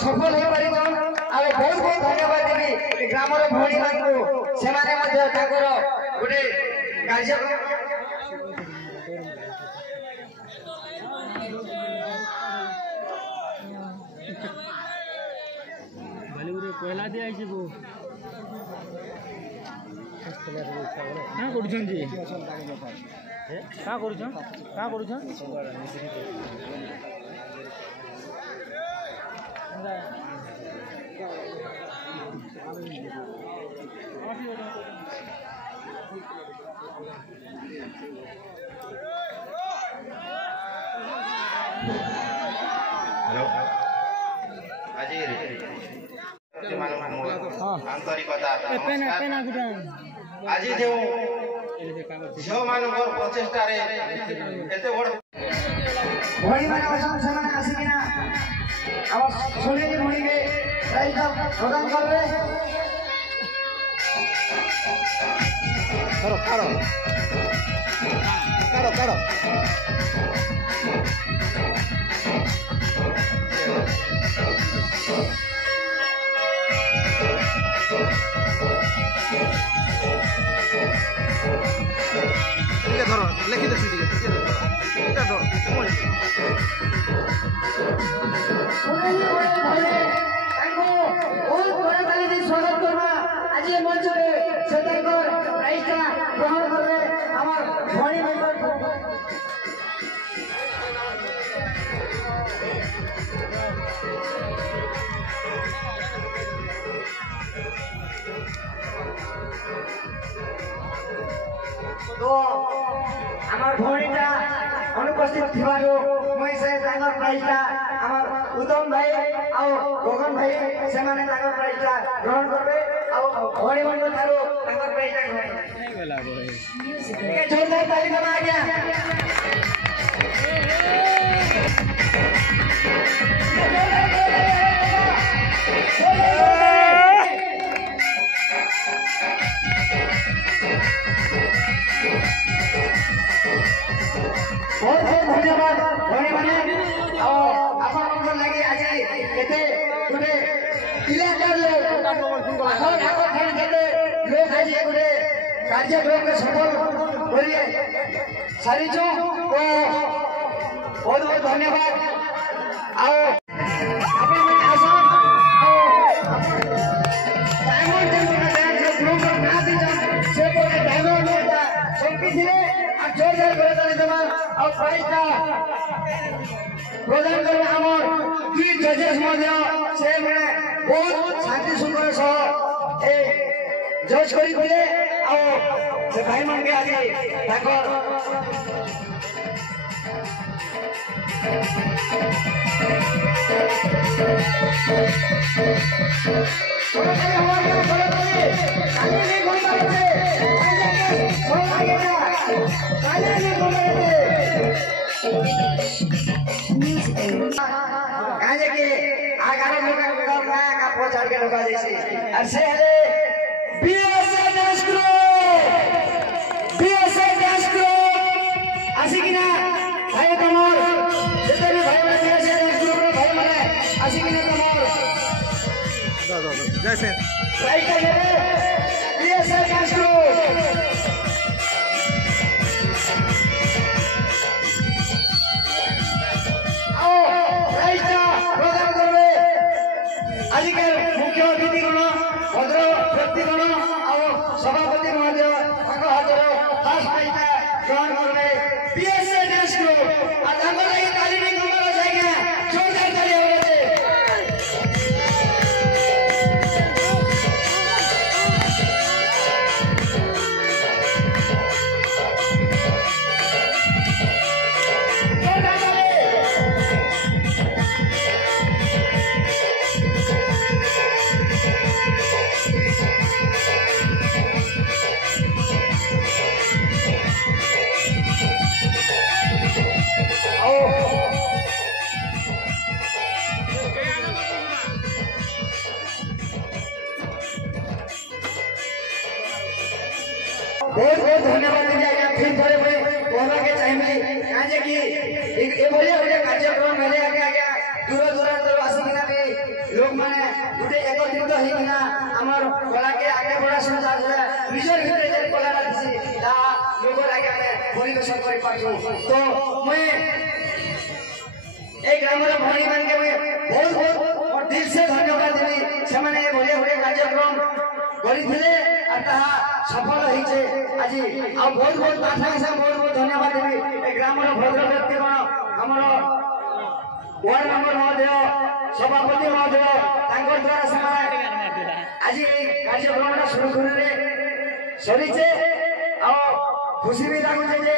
सफल हो पारि बहुत बहुत धन्यवाद देवी ग्रामर भौणी मानू से गोटे कार्यक्रम पहला दिया क्या करुछन जी क्या करुछन हेलो आंतरिकता आज जो झील मान प्रचेषा एत बड़ भौणी मैंने आसिकिना सुनील भौणी के प्राइज प्रदान करेंगे करो करो करो करो धरो लिखी दे स्वागत करवा आज मंच से प्राइज ग्रहण करेंगे भौणी तो आमार भौणीटा अनुपस्थित थिबारु मुई से तांगर प्राइजटा आमार उदम भाई आउ गगन भाई से माने तांगर प्राइजटा ग्रहण करबे आउ भौणी मन थारु तांगर प्राइजटा ग्रहण के जोरदार ताली दबा गया बहुत बहुत धन्यवाद भौणी माने आपन लगे आज एते गुटे इलाका लोग आखर ठाण केते लोग आज गुटे कार्यक्रम के सफल करिए सारिचो ओ बहुत बहुत धन्यवाद आओ आपन माने आसन डायमंड टेम्पल ग्रुप का ना दीजन से पर डायमंड होता सबकी दिले आ जोरदार जोरदार देवा और प्राइजटा प्रदान कर आमर दुई जजेस से बहुत शांति सुंदर सह ए जज करते से भाई मन के आज जैसे आजिकल मुख्य अतिथिगण भद्र व्यक्तिगण सभापति महोदय हाथ फास्ट प्राइजटा ग्रहण करेंगे पीएसए डांस ग्रुप ताली जोरदार ताली बहुत बहुत धन्यवाद फिर थोड़े कहना के चाहिए कहे कि कार्यक्रम मेरे आगे दूर दूर आसिकिना भी रहीकिना हमर कला के आगे बढ़ा सुनता है विजय भितर जे कलाटा दिसी ता लोग लागे हमें परिवेशन करि पाछु तो मैं एक ग्रामर भणी मान के मैं बहुत और दिल से धन्यवाद देबी से माने बड़े बड़े कार्यक्रम गरिथिले आ ताहा सफल होइछे আজি आ बहुत बहुत पाठा से बहुत धन्यवाद देबी एक ग्रामर भद्र व्यक्ति कोन हमर वार्ड मेंबर महोदय सभापति महोदय तांकर द्वारा से आज कार्यक्रम शुरू करे सरीचे आ खुशी भी लागुचे जे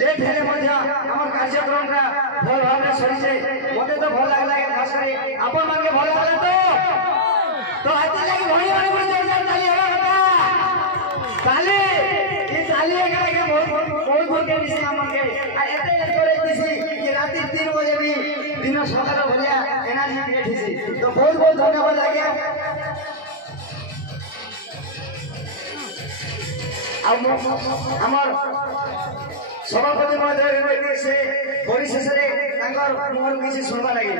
लेट हेले मध्य हमर कार्यक्रम का भल भाव सरीचे मते तो भल लागला के खास करे आपन मान के भल लागला तो हाथी लागी भणी माने पर जोरदार ताली हवा बता ताली ये ताली के बहुत के दिसी हमन के आ एते लेट करे दिसी कि रात 3 बजे भी दिन सकाळ भलिया एनर्जी के दिसी तो बहुत धन्यवाद लाग्या আমার সভাপতি মহোদয় से পরিশেষে তাঙ্কর মুহর কিছু শুনবা লাগি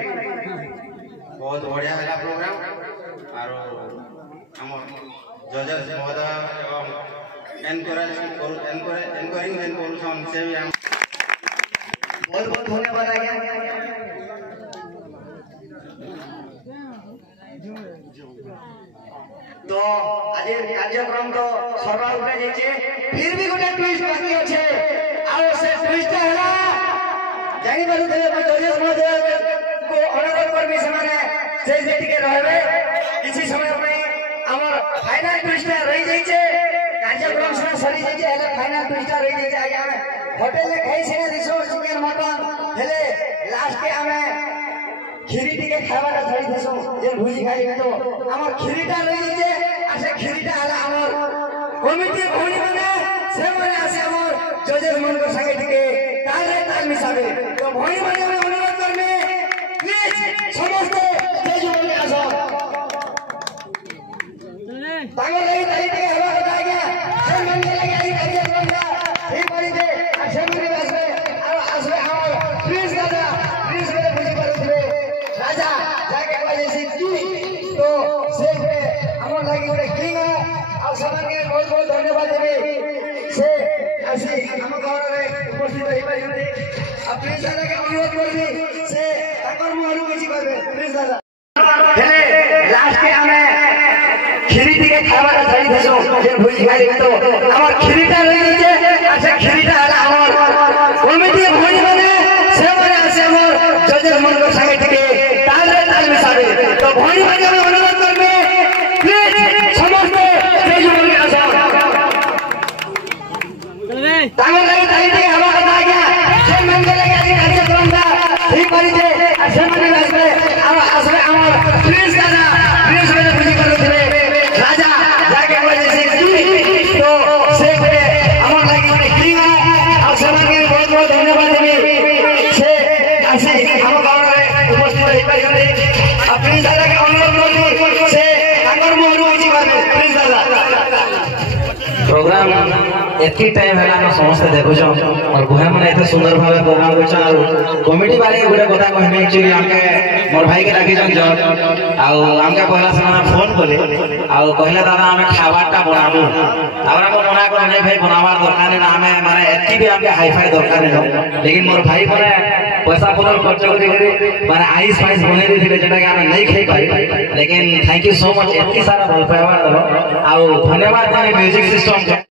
बहुत बढ़िया है प्रोग्राम और हम जजेस महोदय एवं एनकरिंग करूछन से भी हम बहुत धन्यवाद आज्ञा तो आज कार्यक्रम तो सरवा उठे जाइए फिर भी गोटे ट्विस्ट बाकी अच्छे आओ से ट्विस्ट है जानी बालू थे जजेस महोदय को अनुरोध करबी से माने स्टेज पे टिके रहबे किसी समय में हमर फाइनल ट्विस्ट रही जाइए कार्यक्रम से सरी जाइए हेले फाइनल ट्विस्ट रही जाइए आगे हमें होटल में खाई से दिसो चिकन मटन हेले लास्ट के हमें खीरी टिके खावाटा छड़ी देसो जे भुजी खाई तो हमर खीरीटा रही जे आसे खीरीटा हला हमर कमिटी भौणी माने से माने आसे हमर जजेस मन को संगे टिके ताल मिसाबे तो भौणी माने अनुरोध करमे प्लीज समस्त स्टेज पर आसो तांगो लई ताली टिके हवा बता गया से मन के लगे आई कार्यक्रम का ठीक पड़ी दे आसे मन आसबे आसबे हमर प्लीज दादा प्लीज रे भुजी पर राजा जाके वाले से की तो से हमर लागी ओरे किंग और समान के बहुत धन्यवाद देबे से आसी हम घर रे उपस्थित रही पाइबे अपने दादा के अनुरोध करबी से ताकर मुहरु किछि करबे प्लीज दादा हेले लास्ट के हमें खीरी टिके खावाटा छड़ी देसो जे भुजी खाई तो हमर खीरीटा रही जे अच्छा खीरीटा हला हमर कमिटी भोज माने से माने आसे हमर जजेस मन को संगे टिके ताल मिसाबे तो भोज माने अनुरोध करबे प्लीज समस्त स्टेज पर आसो तांगो लगी ताली टिके हवा बता गया से मन के लगे आज कार्यक्रम का ठीक पड़ी जे से मन आसबे आसबे हमर प्लीज दादा प्लीज रे बुझी करो रे राजा जाके वाले से की तो से हमर लागी ओने किंग और समान के बहुत धन्यवाद देबे से आसी हम गाँव रे उपस्थित रही पाइबे अपनी दादा के अनुरोध करबी से तांकर मुहरु किछि करबे प्लीज दादा प्रोग्राम एति टाइम है हम समस्त देखुछ और बुहे माने एते सुंदर भावे प्रोग्राम होछ और कमिटी वाले गुडे कथा कहने एक्चुअली हमके मोर भाई के लागी जन आउ हमके पहला समय फोन करले आउ कहले दादा हमें खावाटा बनाबो और हम मना कर नहीं भाई बनावार दरकार ना हमें माने एति भी हमके हाई फाई दरकार नहीं लेकिन मोर भाई माने पैसा पतर खर्च कर माने आइस फाइस बने दिले जेटा कि हम नहीं खाई पाई लेकिन थैंक यू सो मच एति सारा भल पावा आउ धन्यवाद माने म्यूजिक सिस्टम